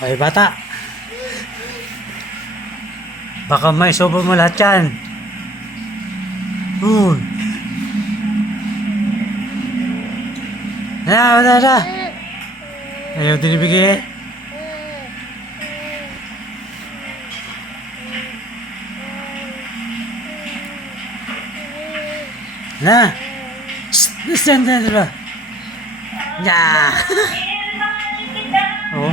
Ay, bata. Baka may sobo mo lahat yan. Wala. Ayaw din ibigay. Na. Stand na ba? Ya. Oh.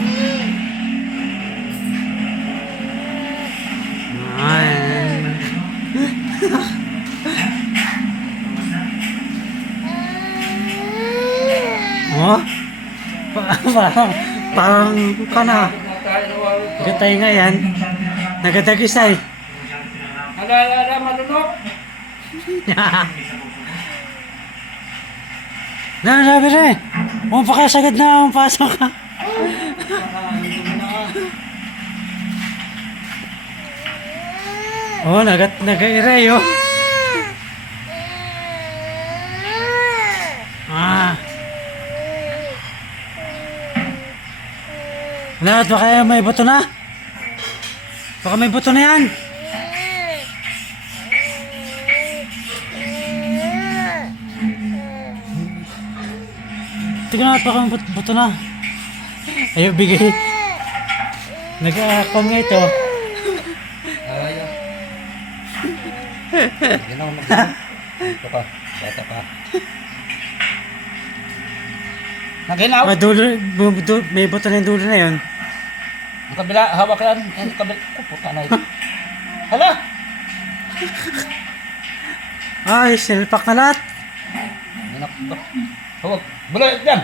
Oh. Parang kana. Gatay nga yan. Nagadagisay. Ala, malunok. Sabi rin. Sagad na pasok ka. Oh, nag-iray oh. Lahat baka may buto na. Baka may buto na yan. Tignan natin baka may buto na. Ayaw bigay. Nag-aakon nga ito. Ayaw. Ginaw mo. Ito pa. Bata pa. Naginaw? May buto na yung dulo na yun. Ang kabila, hawak yan. Ang kabila. Puta na ito. Hala! Ay, sinilpak na lahat. Hawak. Bulay yan.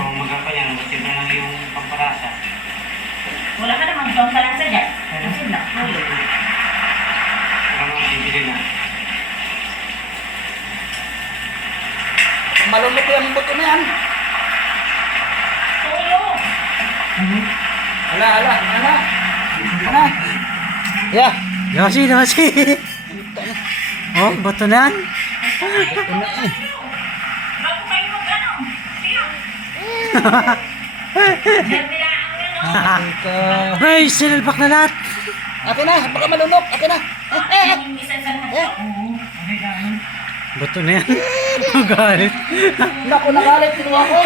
Kung magkapayan, maganda lang yung pamparasa. Wala ka namang pamparasa dyan. Kasi nakapulog. Parang bibili na. Malunok yung buto na yan. Tulo! Hala. Yeah. Yoshi. Oh, buto na yan. Bago kayo mag-ano? Siya! Nagbilaan ka lang. Ay, sinilpak na lahat. Akin na, baka malunok. Akin na. Yung isa sa mga. Buto na yan. Galit. Naku, nagalit. Kinuha ko.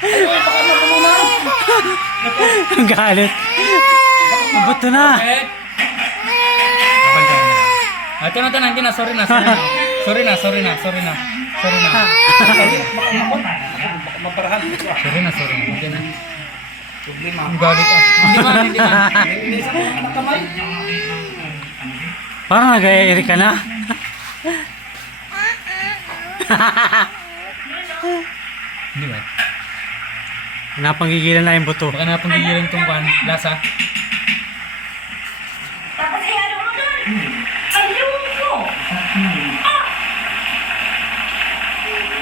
Ay, baka malunok. Galit. Buto na. Ate na, hindi na. Sorry na. Sorry na. Maparahan. Sorry na. Hindi na. Problema. Ang galit ah. Hindi man. Anak kamay. Parang nag-iiri ka na. Hindi ba? Napanggigilan na yung buto. Baka napanggigilan itong lasa. Tapos ihalo mo doon. Ayoko!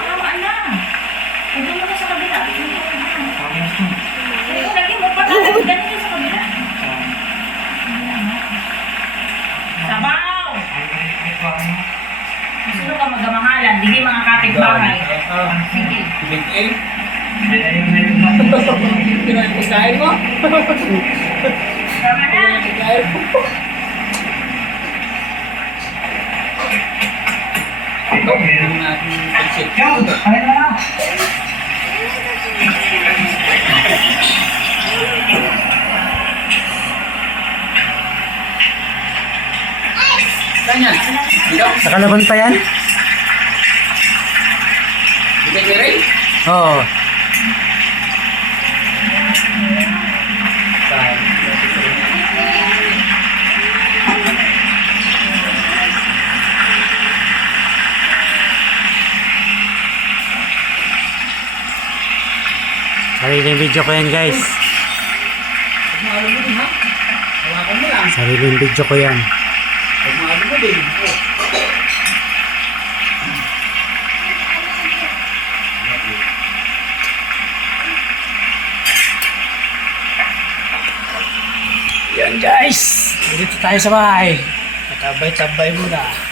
Tama na. Huwag mo na sa kabila. Lagi mo pa talaga ganito sa kabila. Sabaw! Gusto ka magamahalan, hindi mga kapitbahay. Sige. Big A. Pinapustahin mo? Tama na. Ito, meron natin pansit. Saan yan? Dito? Sa kalaban pa yan? Dito kere? Oo. Sariling video ko yan, guys. Huwag mo alam mo din, ha? Hawakan mo lang. Sariling video ko yan. Huwag mo alam mo din. Yan, guys. Dito tayo sa bahay. Nakabay-tabay muna.